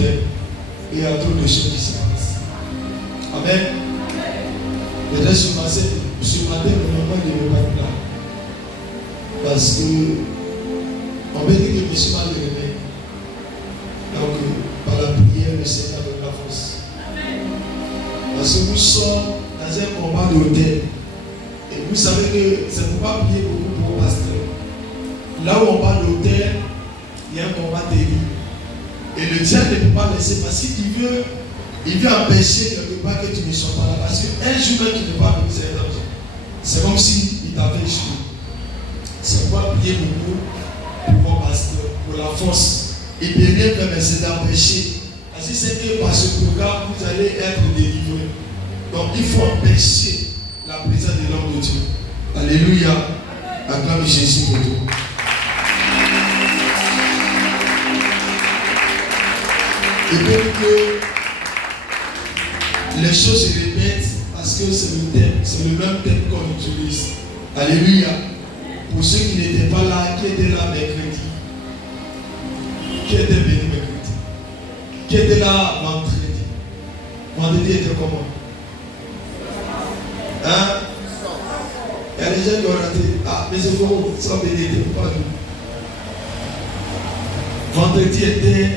l'autel. Et il y a trop de choses qui se passent. Amen. Peut-être ce matin, normalement, il ne veut pas être là. Parce que, on veut dire que je me suis mal réveillé. Donc, par la prière, le Seigneur donne la force. Parce que nous sommes dans un combat d'autel. Et vous savez que c'est pour pas prier beaucoup pour le pasteur. Là où on parle d'autel, il y a un combat terrible. Et le diable ne peut pas laisser parce qu'il veut empêcher quelque part que tu ne sois pas là. Parce qu'un jour même tu ne peux pas venir, c'est comme s'il t'avait échoué. C'est pourquoi prier beaucoup pour mon pasteur, pour la force. Il peut rien faire, mais c'est d'empêcher. Parce que c'est que par ce programme, vous allez être délivrés. Donc il faut empêcher la présence de l'homme de Dieu. Alléluia. Acclame Jésus pour toi. Et puis que les choses se répètent parce que c'est le thème, c'est le même thème qu'on utilise. Alléluia. Pour ceux qui n'étaient pas là, qui étaient là mercredi, qui étaient venus mercredi, qui étaient là vendredi. Vendredi était comment? Hein? Il y a des gens qui ont raté. Ah, mais c'est bon, ça n'était pas nous. Vendredi était.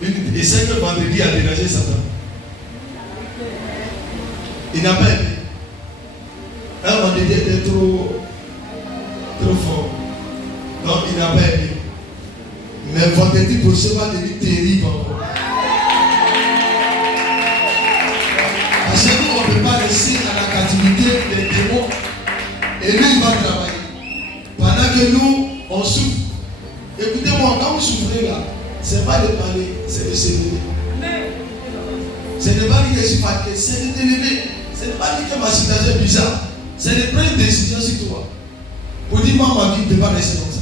Et c'est que vendredi a dérangé Satan. Il n'a pas aimé. Un vendredi était trop fort. Donc il n'a pas aimé. Mais vendredi prochain va devenir terrible encore. Parce que nous, on ne peut pas laisser à la captivité les démons. Et lui, il va travailler. Pendant que nous, on souffre. Écoutez-moi, quand vous souffrez là, ce n'est pas de parler, c'est de se lever. Ce n'est pas dire que je suis fatigué, c'est de te lever. Ce n'est pas dire que ma situation est bizarre. C'est de prendre une décision sur toi. Pour dire, moi, ma vie ne peut pas rester comme ça.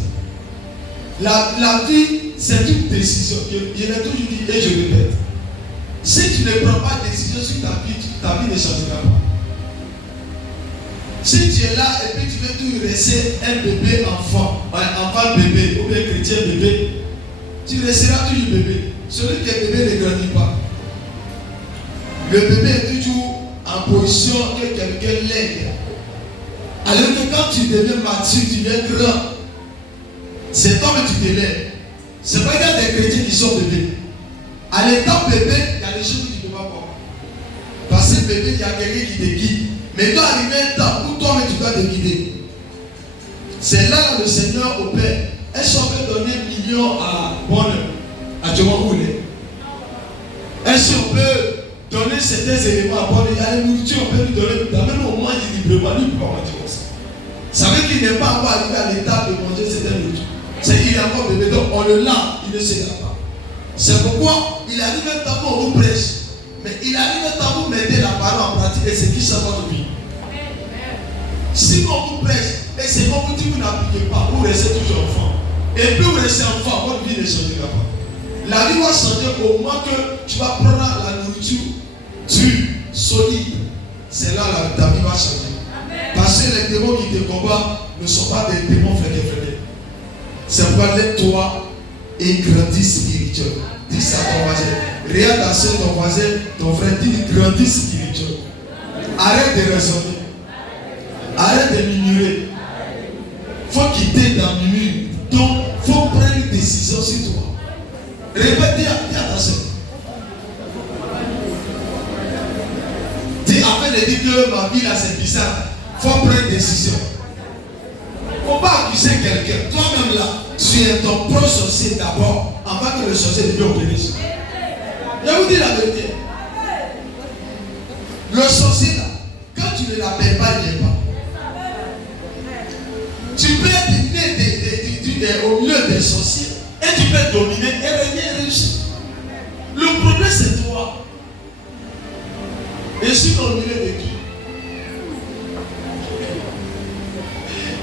La vie, c'est une décision. Je l'ai toujours dit et je répète. Si tu ne prends pas de décision sur ta vie ne changera pas. Si tu es là et puis tu veux toujours rester un bébé enfant bébé ou bien chrétien bébé, tu resteras toujours bébé. Celui qui est bébé ne grandit pas. Le bébé est toujours en position que quelqu'un l'aide. Alors que quand tu deviens mature, tu deviens grand, c'est toi que tu te lèves. C'est pas qu'il y a des chrétiens qui sont bébés. À l'état bébé, il y a des choses que tu ne peux pas voir. Parce que bébé, il y a quelqu'un qui te guide. Mais il doit arriver un temps où toi, tu dois te guider. C'est là que le Seigneur opère. Est-ce qu'on peut donner 1 million à bonheur, à Djomagoulé? Est-ce qu'on peut donner certains éléments à bonheur? Il y a la nourriture, on peut lui donner. Même au moins, il dit librement, lui, il ne peut pas manger comme ça. Ça veut qu'il n'est pas encore arrivé à l'état de manger certaines nourritures. C'est qu'il est encore bébé, donc on le lave, il ne se lave pas. C'est pourquoi il arrive un temps où on vous prêche. Mais il arrive un temps où vous mettez la parole en pratique et c'est qui ça votre vie. Si on vous prêche et c'est qu'on vous dit que vous n'appliquez pas, vous restez toujours enfant. Et puis vous restez enfant, votre vie ne changera pas. La vie va changer au moment que tu vas prendre la nourriture dure, solide. C'est là que ta vie va changer. Parce que les démons qui te combattent ne sont pas des démons frères. C'est pourquoi lève-toi et grandis spirituellement. Dis ça à ton voisin. Regarde ta soeur, ton voisin, ton frère, dis grandis spirituellement. Arrête de raisonner. Arrête de murmurer. Il faut quitter dans le murmure. Donc, il faut prendre une décision sur toi. Répète, dis à ta soeur. Dis, afin de dire que ma vie là c'est bizarre, il faut prendre une décision. Il ne faut pas accuser quelqu'un. Toi-même là, tu es ton propre sorcier d'abord, avant que le sorcier devienne opéré. Je vous dis la vérité. Le sorcier là, quand tu ne l'appelles pas, il ne vient pas. Tu peux être né au milieu des sorciers et tu peux dominer et réussir. Le problème c'est toi. Et si au milieu de qui?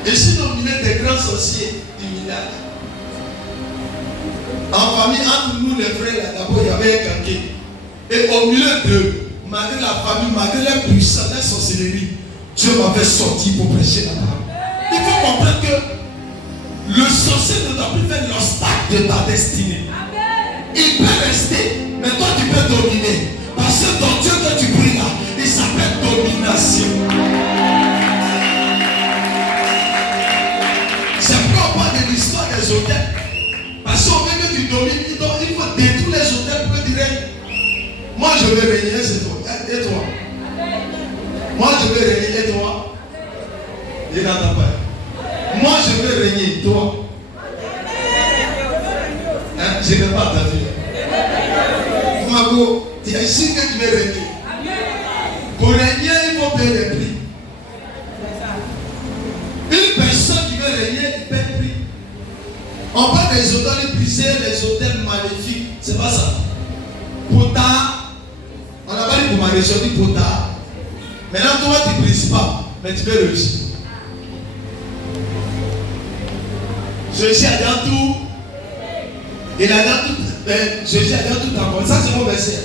Et si au milieu des grands sorciers du village? En famille, entre nous les frères, d'abord il y avait un canquet. Et au milieu de, malgré la famille, malgré la puissance de la sorcellerie, Dieu m'avait sorti pour prêcher la parole. Il faut comprendre que le sorcier ne doit plus faire l'obstacle de ta destinée. Il peut rester, mais je vais régner, c'est toi. Et toi? Moi, je vais régner, et toi? Il n'entend pas. Moi, je vais régner, toi? Hein? Je n'ai pas entendu. Mago, tu es sûr que tu veux régner. Pour régner, il faut payer des prix. Une personne qui veut régner, il paye le prix. On parle des hôtels brisés, les hôtels maléfiques. C'est pas ça. Potard. On n'a pas dit pour ma région, on dit potard. Maintenant, toi, tu ne brises pas, mais tu peux réussir. Jésus a dit tout. Il a dit tout. Jésus a dit tout encore. Ça, c'est mon verset.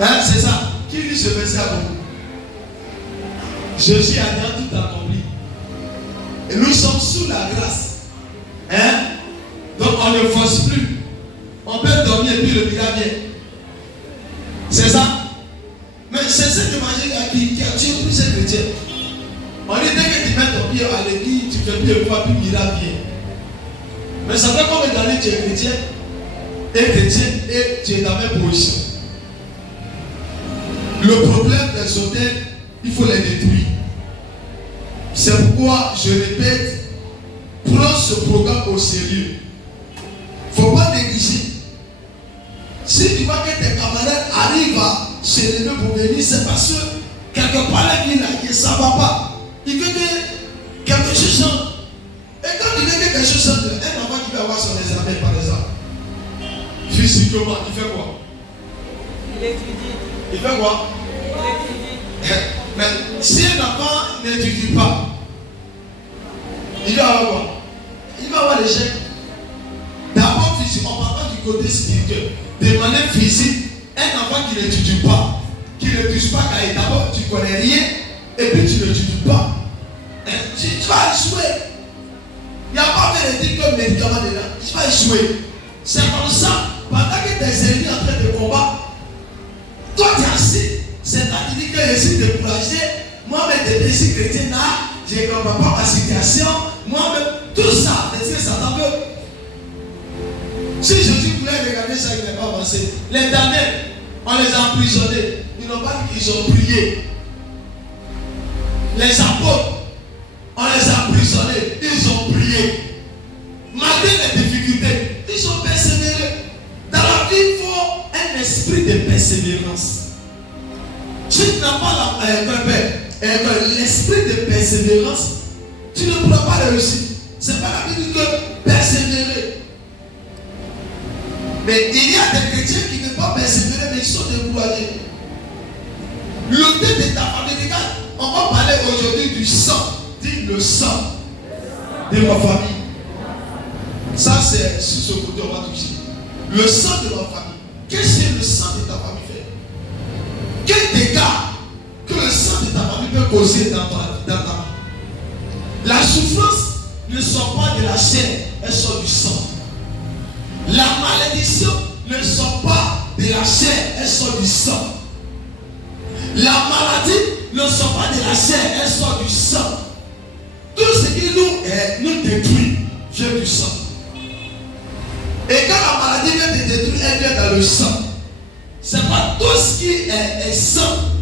Hein, c'est ça. Qui lit ce verset à vous? Jésus a dit tout accompli. Et nous sommes sous la grâce. Hein? Donc on ne force plus. On peut dormir et puis le miracle vient. C'est ça. Mais c'est cette imagine qui a tué tous ces chrétiens. On dit dès que tu mets ton pied à l'église, tu fais plus de fois, puis le miracle vient. Mais ça fait combien d'années tu es chrétien et tu es dans la même position. Le problème des hôtels, il faut les détruire. C'est pourquoi je répète, prends ce programme au sérieux. Il ne faut pas négliger. Si tu vois que tes camarades arrivent à se lever pour venir, c'est parce que quelque part la vie là, ça ne va pas. Il veut que quelque chose change. Et quand il veut que quelque chose change, un enfant qui va avoir son examen par exemple, physiquement, il fait quoi? Il étudie. Il fait quoi? Il étudie. Mais si un enfant n'étudie pas, il va avoir quoi? Il va avoir l'échec. D'abord physique, on parle pas du côté spirituel. De manière physique, un enfant qui n'étudie pas, qui ne touche pas car d'abord tu ne connais rien et puis tu n'étudies pas. Tu vas échouer. Il n'y a pas de dire comme médicament dedans. Tu vas échouer. C'est comme ça, pendant que tes ennemis en train de combattre, toi tu es assis. C'est là qui dit que je suis découragé. Moi-même, j'étais ici chrétien là, je ne comprends pas ma situation. Moi-même, tout ça, est-ce que ça t'en veut? Si Jésus voulait regarder ça, il n'est pas avancé. Les damnés, on les a emprisonnés. Ils n'ont pas dit qu'ils ont prié. Les apôtres, on les a emprisonnés. Ils ont prié. Malgré les difficultés, ils ont persévéré. Dans la vie, il faut un esprit de persévérance. Si tu n'as pas l'esprit de persévérance, tu ne pourras pas réussir. Ce n'est pas la Bible que persévérer. Mais il y a des chrétiens qui ne veulent pas persévérer, mais ils sont découragés. Le thème de ta famille, regarde, on va parler aujourd'hui du sang. Dis le sang de ma famille. Ça, c'est sur ce côté, on va toucher. Le sang de ma famille. Qu'est-ce que le sang de ta famille fait? Quel dégât que le sang de ta famille peut causer dans ta vie? La souffrance ne sort pas de la chair, elle sort du sang. La malédiction ne sort pas de la chair, elle sort du sang. La maladie ne sort pas de la chair, elle sort du sang. Tout ce qui nous détruit vient du sang. Et quand la maladie vient te détruire, elle vient dans le sang. Ce n'est pas tout ce qui est sang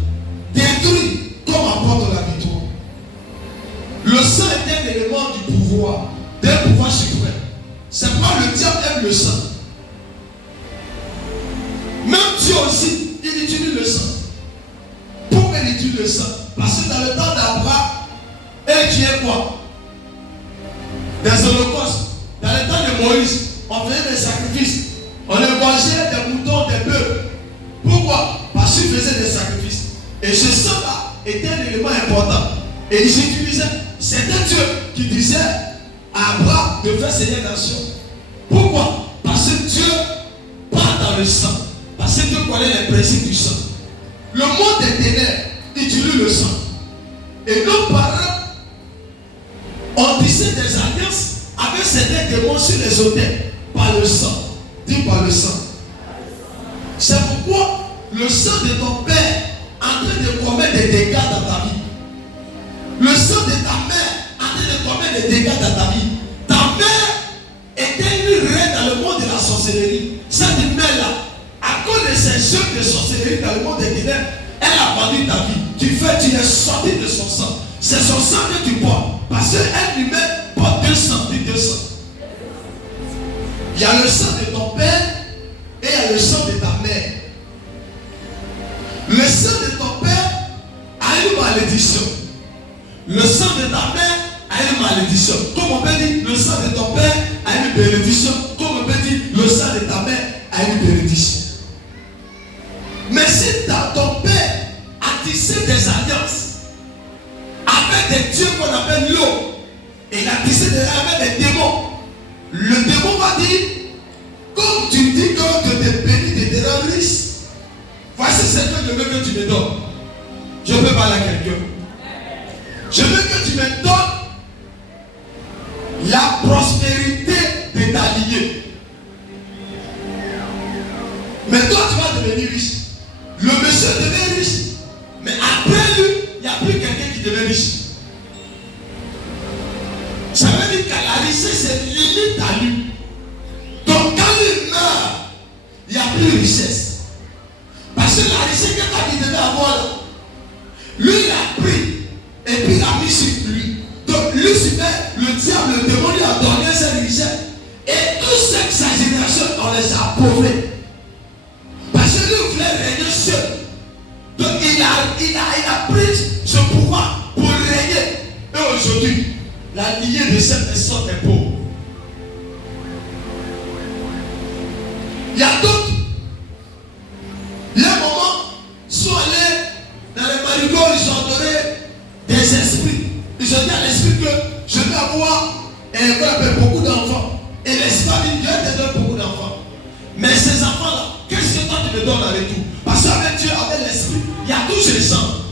détruit comme apporte la victoire. Le sang est un élément du pouvoir, d'un pouvoir suprême. C'est pas le diable aime le sang. Même Dieu aussi, il utilise le sang. Pourquoi il utilise le sang? Parce que dans le temps d'Abraham, il tuait quoi? Des holocaustes. Dans le temps de Moïse, on faisait des sacrifices. On égorgeait des moutons, des bœufs. Pourquoi? Parce qu'il faisait des sacrifices. Et ce sang-là était un élément important. Et ils utilisaient. C'était Dieu qui disait à Abraham de faire ses nations. Pourquoi? Parce que Dieu part dans le sang. Parce que Dieu connaît les principes du sang. Le monde des ténèbres utilise le sang. Et nos parents ont tissé des alliances avec certains démons sur les autels par le sang. Dis par le sang. C'est pourquoi le sang de ton père en train de commettre des dégâts dans ta vie. Le sang de ta mère en train de commettre des dégâts dans ta vie. Ta mère était une reine dans le monde de la sorcellerie. Cette mère-là a cause de ces œuvres de sorcellerie dans le monde des ténèbres, elle a vendu ta vie. Tu es sorti de son sang. C'est son sang que tu portes. Parce qu'elle lui-même porte 200. Dis 200. Il y a le sang de ton père et il y a le sang de ta mère. Le sang de ton père a une malédiction. Le sang de ta mère a une malédiction. Comme on peut dire, le sang de ton père a une bénédiction. Comme on peut dire, le sang de ta mère a une bénédiction. Mais si ton père a tissé des alliances avec des dieux qu'on appelle l'eau, et il a tissé des alliances avec des démons, le démon va dire, comme tu dis que je t'ai béni, tu es riche, voici ce que je veux que tu me donnes. Je peux parler à quelqu'un. Je veux que tu me donnes la prospérité de ta lignée. Mais toi, tu vas devenir riche. Le monsieur devient riche. Mais après lui, il n'y a plus quelqu'un qui devient riche. Ça veut dire que la richesse est limite à lui. Donc quand il meurt, il n'y a plus de richesse. Parce que la richesse que tu devais avoir, lui il a pris et puis il a mis sur lui. Donc Lucifer, le diable, le démon lui a donné cette richesse. Et tous ceux de sa génération, on les a appauvris. Parce que lui voulait régner seul. Donc il a pris ce pouvoir pour régner. Et aujourd'hui, la lignée de cette personne est pauvre. Il y a d'autres. Les moments sont allés dans les marigots, ils ont donné des esprits. Ils ont dit à l'esprit que je vais avoir beaucoup d'enfants. Et l'esprit a dit, Dieu te donne beaucoup d'enfants. Mais ces enfants-là, qu'est-ce que toi tu me donnes en retour? Parce qu'avec Dieu, avec l'esprit, il y a tous les gens.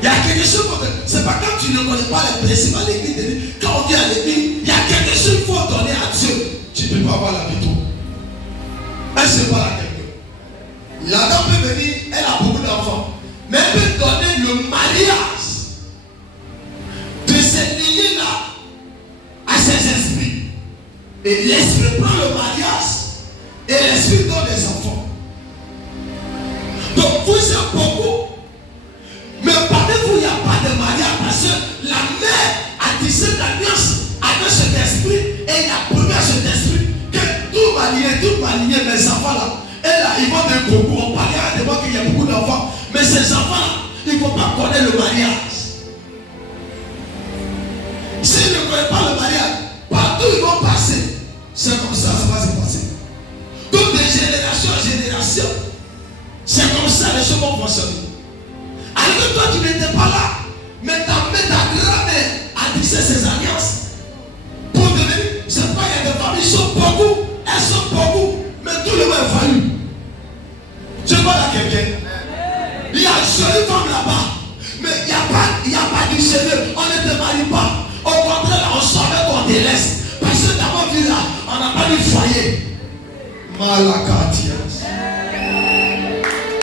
Il y a quelque chose, c'est pas quand tu ne connais pas les principes à l'église, quand on vient à l'église, il y a quelque chose qu'il faut donner à Dieu. Tu ne peux pas avoir la vie. Elle se parle à quelqu'un. La dame peut venir, elle a beaucoup d'enfants, mais elle peut donner le mariage de cette lignée-là à ses esprits. Et l'esprit prend le mariage et l'esprit donne les enfants. Donc vous êtes beaucoup. Mais parmi vous, il n'y a pas de mariage parce que la mère a tissé l'alliance avec cet esprit et il a promis à cet esprit que tout va lier mes enfants là. Et là, ils vont de beaucoup. On parlera de moi qu'il y a beaucoup d'enfants. Mais ces enfants là, ils ne vont pas connaître le mariage. S'ils ne connaissent pas le mariage, partout ils vont passer. C'est comme ça va se passer. Donc de génération en génération, c'est comme ça les choses vont fonctionner. Alors que toi tu n'étais pas là, mais ta grand-mère a tissé ses alliances pour devenir. C'est pas qu'il y a des familles qui sont beaucoup, elles sont beaucoup, mais tout le monde est valu. Je parle à quelqu'un. Il y a une jolie femme là-bas, mais il n'y a pas du Seigneur, on ne te marie pas. Au contraire, on savait qu'on te laisse. Parce que d'abord, là, on n'a pas du foyer. Malakatia.